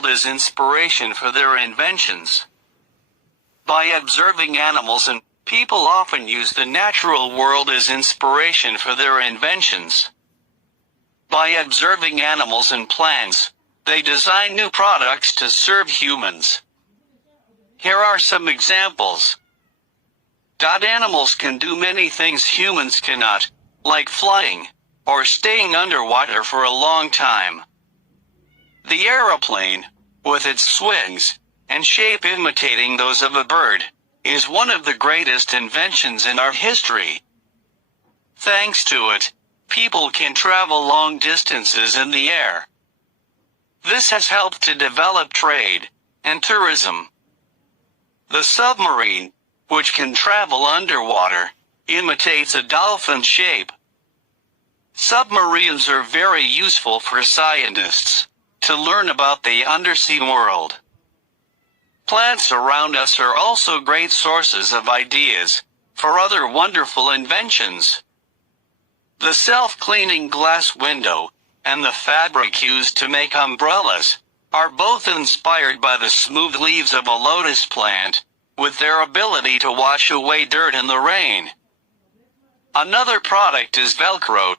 world as inspiration for their inventions. By observing animals and people often use the natural world as inspiration for their inventions. By observing animals and plants, they design new products to serve humans. Here are some examples. Animals can do many things humans cannot, like flying, or staying underwater for a long time. The aeroplane, with its swings and shape imitating those of a bird, is one of the greatest inventions in our history. Thanks to it, people can travel long distances in the air. This has helped to develop trade and tourism. The submarine, which can travel underwater, imitates a dolphin shape. Submarines are very useful for scientists to learn about the undersea world. Plants around us are also great sources of ideas for other wonderful inventions. The self-cleaning glass window and the fabric used to make umbrellas are both inspired by the smooth leaves of a lotus plant, with their ability to wash away dirt in the rain. Another product is Velcro.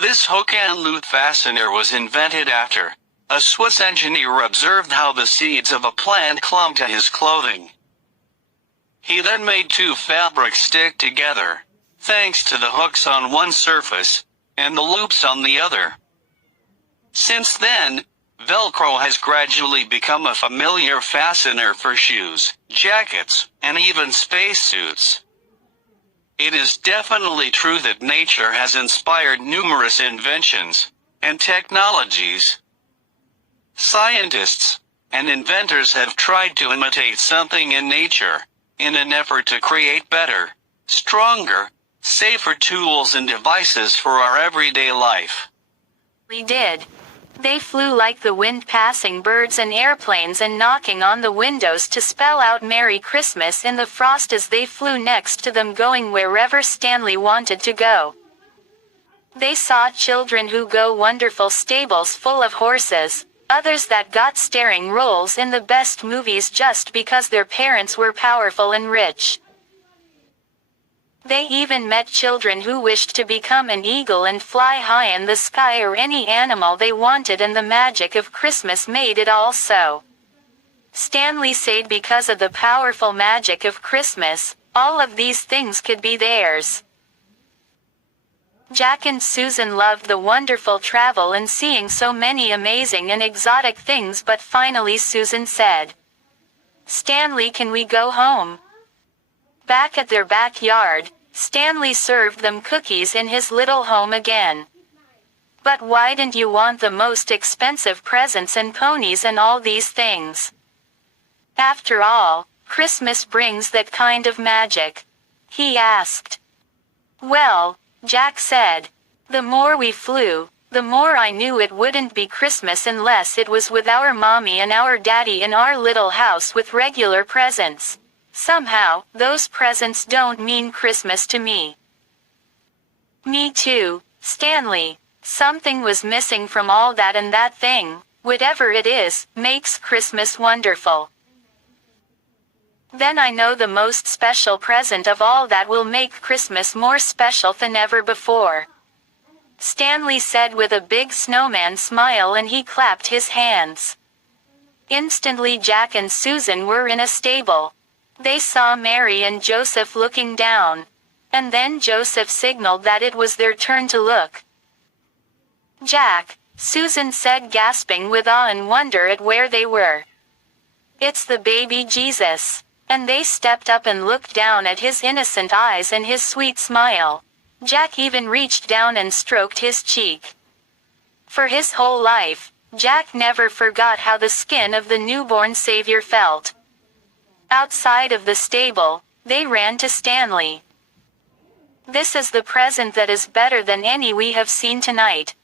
This hook and loop fastener was invented after a Swiss engineer observed how the seeds of a plant clung to his clothing. He then made two fabrics stick together, thanks to the hooks on one surface and the loops on the other. Since then, Velcro has gradually become a familiar fastener for shoes, jackets, and even spacesuits. It is definitely true that nature has inspired numerous inventions and technologies. Scientists and inventors have tried to imitate something in nature in an effort to create better, stronger, safer tools and devices for our everyday life. We did. They flew like the wind, passing birds and airplanes and knocking on the windows to spell out Merry Christmas in the frost as they flew next to them, going wherever Stanley wanted to go. They saw children who go wonderful stables full of horses, others that got starring roles in the best movies just because their parents were powerful and rich. They even met children who wished to become an eagle and fly high in the sky, or any animal they wanted, and the magic of Christmas made it all so. Stanley said because of the powerful magic of Christmas, all of these things could be theirs. Jack and Susan loved the wonderful travel and seeing so many amazing and exotic things, but finally Susan said, "Stanley, can we go home?" Back at their backyard, Stanley served them cookies in his little home again. "But why didn't you want the most expensive presents and ponies and all these things? After all, Christmas brings that kind of magic," he asked. "Well," Jack said, "the more we flew, the more I knew it wouldn't be Christmas unless it was with our mommy and our daddy in our little house with regular presents. Somehow, those presents don't mean Christmas to me." "Me too, Stanley. Something was missing from all that, and that thing, whatever it is, makes Christmas wonderful. Then I know the most special present of all that will make Christmas more special than ever before," Stanley said with a big snowman smile, and he clapped his hands. Instantly Jack and Susan were in a stable. They saw Mary and Joseph looking down. And then Joseph signaled that it was their turn to look. "Jack," Susan said, gasping with awe and wonder at where they were. "It's the baby Jesus." And they stepped up and looked down at his innocent eyes and his sweet smile. Jack even reached down and stroked his cheek. For his whole life, Jack never forgot how the skin of the newborn Savior felt. Outside of the stable, they ran to Stanley. "This is the present that is better than any we have seen tonight,"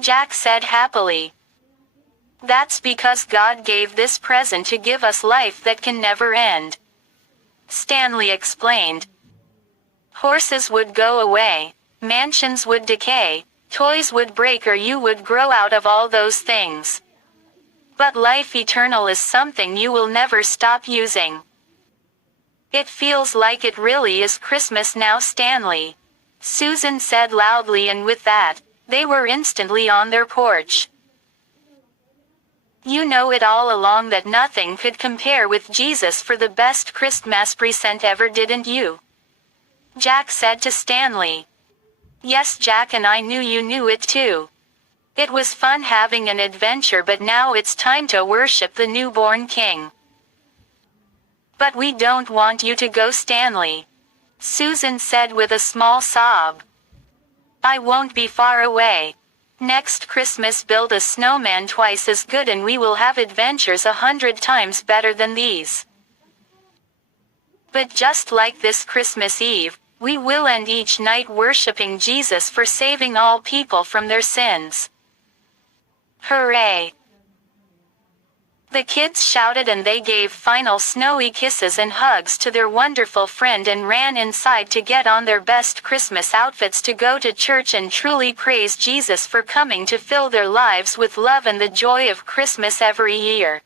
Jack said happily. "That's because God gave this present to give us life that can never end," Stanley explained. "Horses would go away, mansions would decay, toys would break, or you would grow out of all those things. But life eternal is something you will never stop using. It feels like it really is Christmas now, Stanley, Susan said loudly, and with that, they were instantly on their porch. You know it all along that nothing could compare with Jesus for the best Christmas present ever, didn't you? Jack said to Stanley. Yes, Jack, and I knew you knew it too. It was fun having an adventure, but now it's time to worship the newborn king. But we don't want you to go, Stanley, Susan said with a small sob. I won't be far away. Next Christmas build a snowman twice as good and we will have adventures 100 times better than these. But just like this Christmas Eve, we will end each night worshiping Jesus for saving all people from their sins. Hooray! The kids shouted and they gave final snowy kisses and hugs to their wonderful friend and ran inside to get on their best Christmas outfits to go to church and truly praise Jesus for coming to fill their lives with love and the joy of Christmas every year.